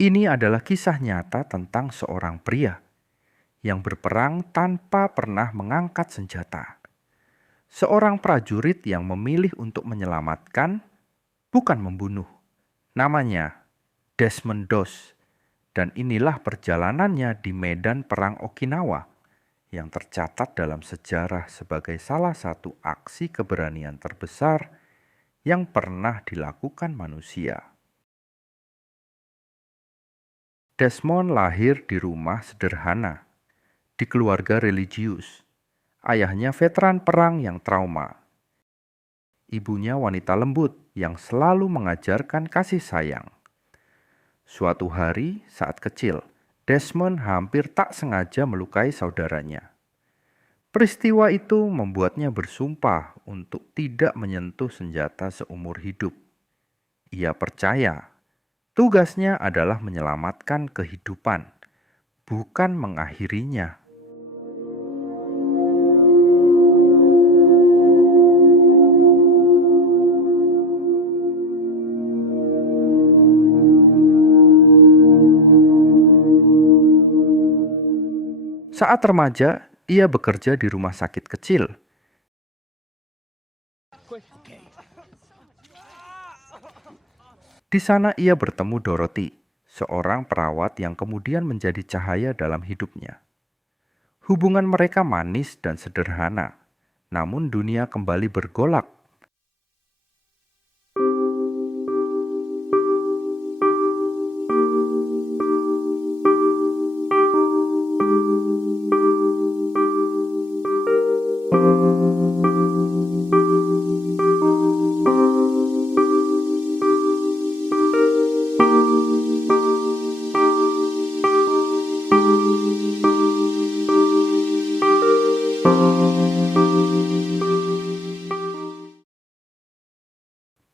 Ini adalah kisah nyata tentang seorang pria yang berperang tanpa pernah mengangkat senjata. Seorang prajurit yang memilih untuk menyelamatkan, bukan membunuh. Namanya Desmond Doss, dan inilah perjalanannya di medan perang Okinawa yang tercatat dalam sejarah sebagai salah satu aksi keberanian terbesar yang pernah dilakukan manusia. Desmond lahir di rumah sederhana, di keluarga religius. Ayahnya veteran perang yang trauma. Ibunya wanita lembut yang selalu mengajarkan kasih sayang. Suatu hari saat kecil, Desmond hampir tak sengaja melukai saudaranya. Peristiwa itu membuatnya bersumpah untuk tidak menyentuh senjata seumur hidup. Ia percaya tugasnya adalah menyelamatkan kehidupan, bukan mengakhirinya. Saat remaja, ia bekerja di rumah sakit kecil. Di sana ia bertemu Dorothy, seorang perawat yang kemudian menjadi cahaya dalam hidupnya. Hubungan mereka manis dan sederhana, namun dunia kembali bergolak.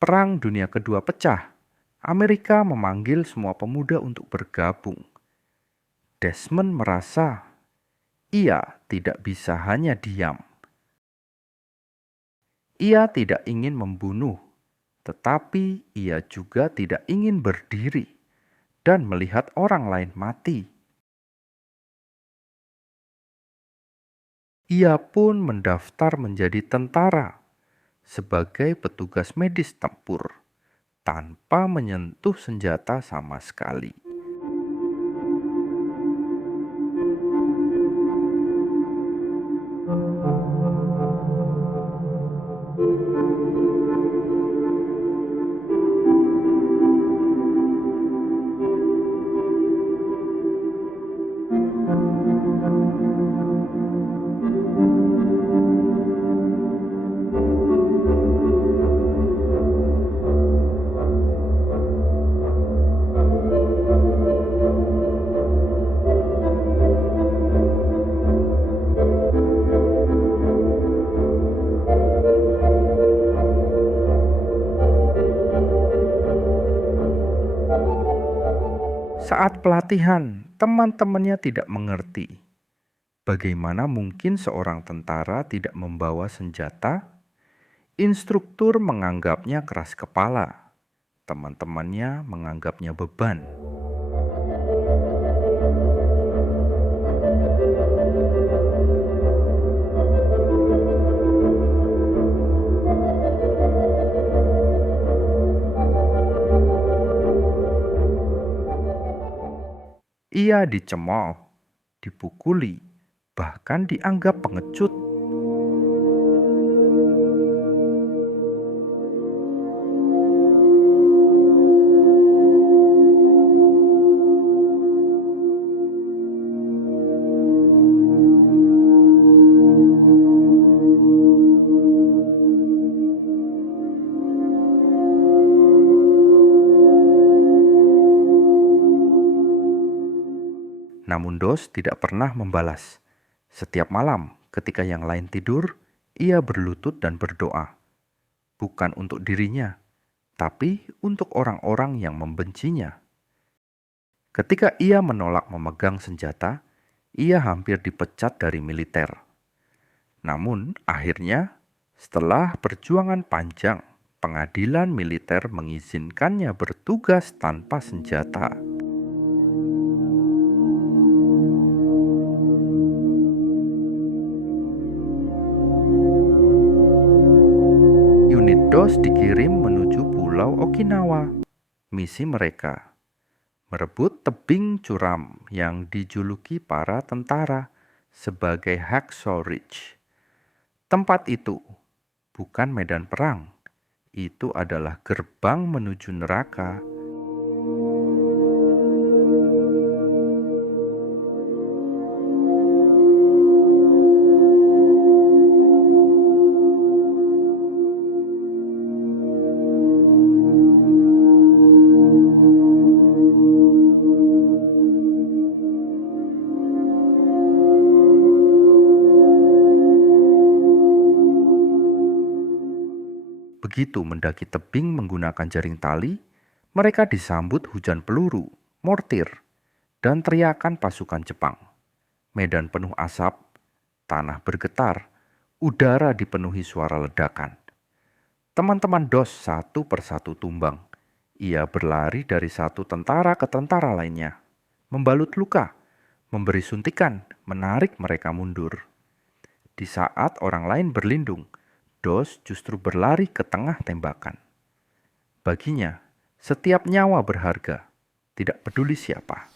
Perang Dunia Kedua pecah. Amerika memanggil semua pemuda untuk bergabung. Desmond merasa ia tidak bisa hanya diam. Ia tidak ingin membunuh, tetapi ia juga tidak ingin berdiri dan melihat orang lain mati. Ia pun mendaftar menjadi tentara sebagai petugas medis tempur tanpa menyentuh senjata sama sekali. Saat pelatihan, teman-temannya tidak mengerti. Bagaimana mungkin seorang tentara tidak membawa senjata? Instruktur menganggapnya keras kepala. Teman-temannya menganggapnya beban. Ia dicemooh, dipukuli, bahkan dianggap pengecut. Namun Doss tidak pernah membalas. Setiap malam, ketika yang lain tidur, ia berlutut dan berdoa. Bukan untuk dirinya, tapi untuk orang-orang yang membencinya. Ketika ia menolak memegang senjata, ia hampir dipecat dari militer. Namun, akhirnya, setelah perjuangan panjang, pengadilan militer mengizinkannya bertugas tanpa senjata. DOS dikirim menuju Pulau Okinawa. Misi mereka merebut tebing curam yang dijuluki para tentara sebagai Hacksaw Ridge. Tempat itu bukan medan perang, itu adalah gerbang menuju neraka. Begitu mendaki tebing menggunakan jaring tali, mereka disambut hujan peluru, mortir, dan teriakan pasukan Jepang. Medan penuh asap, tanah bergetar, udara dipenuhi suara ledakan. Teman-teman DOS satu persatu tumbang. Ia berlari dari satu tentara ke tentara lainnya, membalut luka, memberi suntikan, menarik mereka mundur. Di saat orang lain berlindung, DOS justru berlari ke tengah tembakan. Baginya, setiap nyawa berharga, tidak peduli siapa.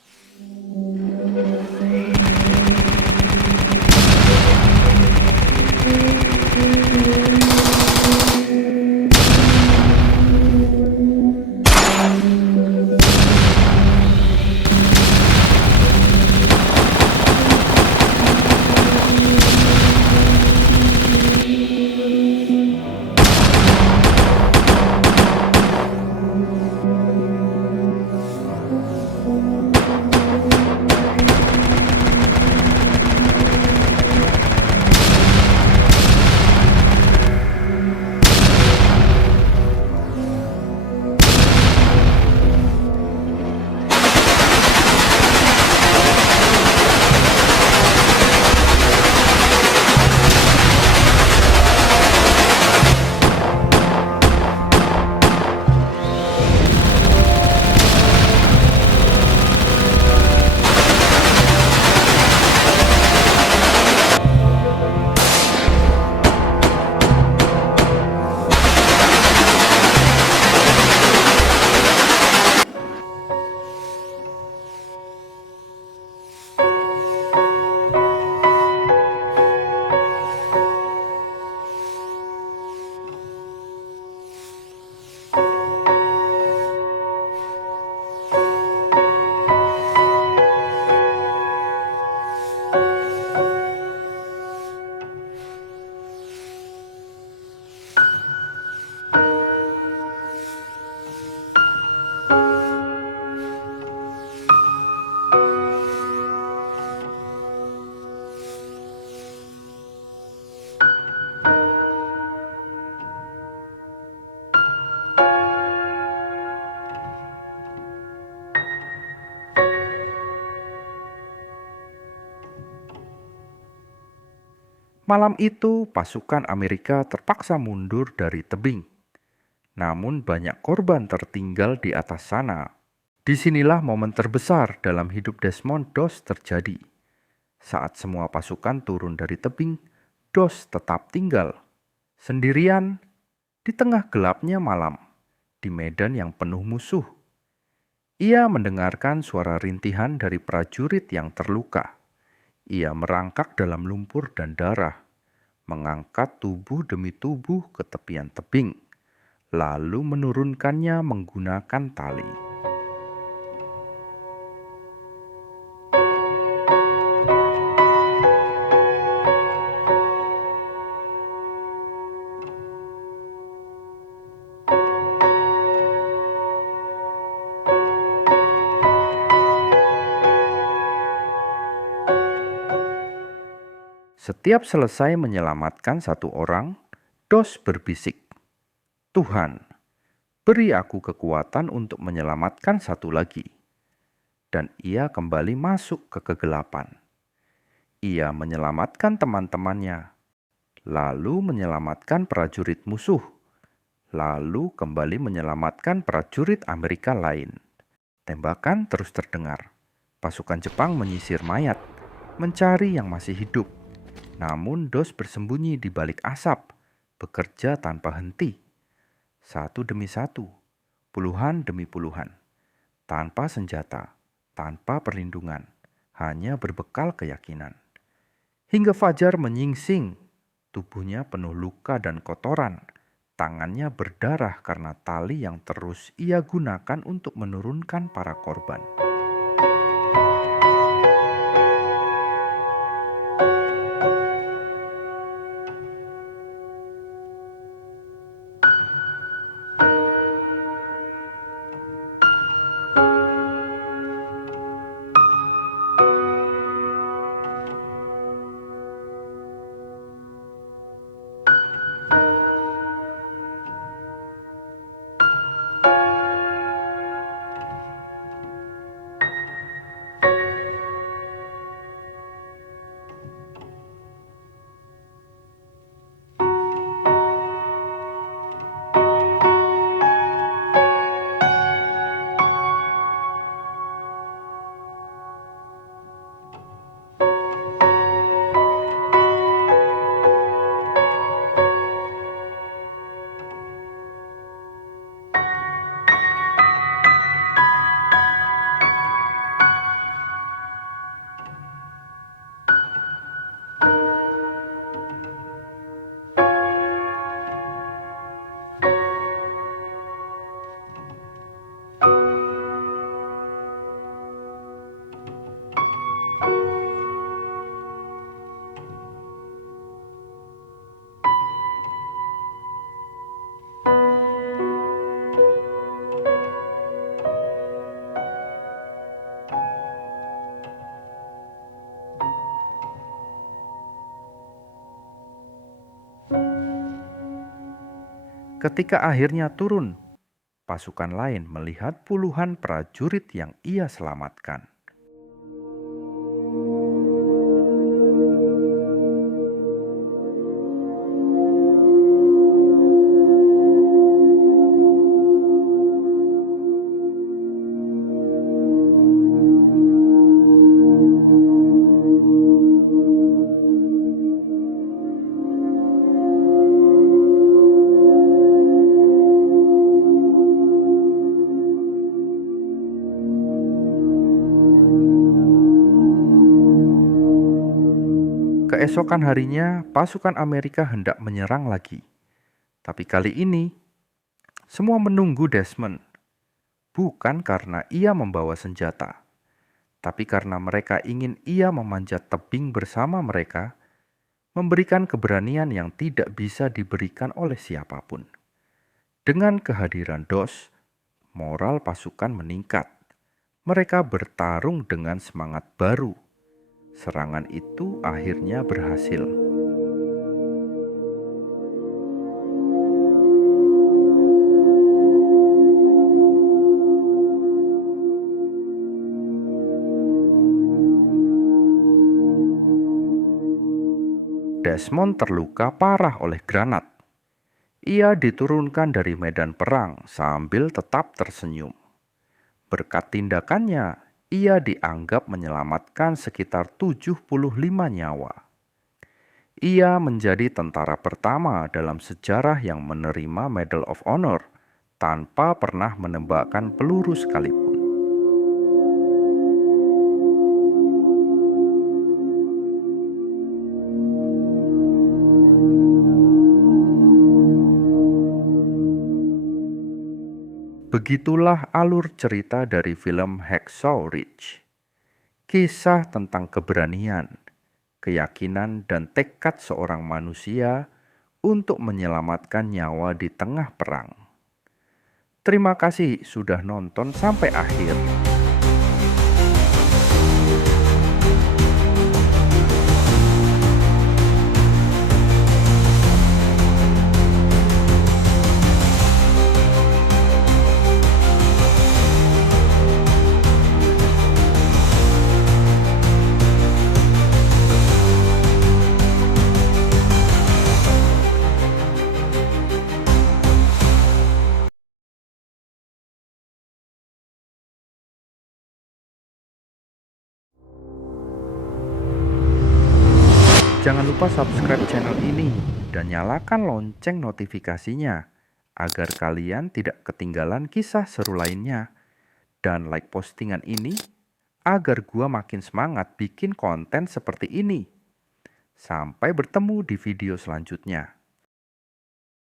Malam itu, pasukan Amerika terpaksa mundur dari tebing. Namun banyak korban tertinggal di atas sana. Disinilah momen terbesar dalam hidup Desmond Doss terjadi. Saat semua pasukan turun dari tebing, Doss tetap tinggal, sendirian, di tengah gelapnya malam, di medan yang penuh musuh. Ia mendengarkan suara rintihan dari prajurit yang terluka. Ia merangkak dalam lumpur dan darah, mengangkat tubuh demi tubuh ke tepian tebing, lalu menurunkannya menggunakan tali. Setiap selesai menyelamatkan satu orang, Doss berbisik, "Tuhan, beri aku kekuatan untuk menyelamatkan satu lagi." Dan ia kembali masuk ke kegelapan. Ia menyelamatkan teman-temannya, lalu menyelamatkan prajurit musuh, lalu kembali menyelamatkan prajurit Amerika lain. Tembakan terus terdengar. Pasukan Jepang menyisir mayat, mencari yang masih hidup. Namun Doss bersembunyi di balik asap, bekerja tanpa henti. satu demi satu, puluhan demi puluhan, tanpa senjata, tanpa perlindungan, hanya berbekal keyakinan. Hingga fajar menyingsing, tubuhnya penuh luka dan kotoran, tangannya berdarah karena tali yang terus ia gunakan untuk menurunkan para korban. Ketika akhirnya turun, pasukan lain melihat puluhan prajurit yang ia selamatkan. Keesokan harinya, pasukan Amerika hendak menyerang lagi. Tapi kali ini, semua menunggu Desmond. Bukan karena ia membawa senjata, tapi karena mereka ingin ia memanjat tebing bersama mereka, memberikan keberanian yang tidak bisa diberikan oleh siapapun. Dengan kehadiran Dos, moral pasukan meningkat. Mereka bertarung dengan semangat baru. Serangan itu akhirnya berhasil. Desmond terluka parah oleh granat. Ia diturunkan dari medan perang sambil tetap tersenyum. Berkat tindakannya, ia dianggap menyelamatkan sekitar 75 nyawa. Ia menjadi tentara pertama dalam sejarah yang menerima Medal of Honor tanpa pernah menembakkan peluru sekalipun. Begitulah alur cerita dari film Hacksaw Ridge. Kisah tentang keberanian, keyakinan, dan tekad seorang manusia untuk menyelamatkan nyawa di tengah perang. Terima kasih sudah nonton sampai akhir. Jangan lupa subscribe channel ini dan nyalakan lonceng notifikasinya agar kalian tidak ketinggalan kisah seru lainnya. Dan like postingan ini agar gua makin semangat bikin konten seperti ini. Sampai bertemu di video selanjutnya.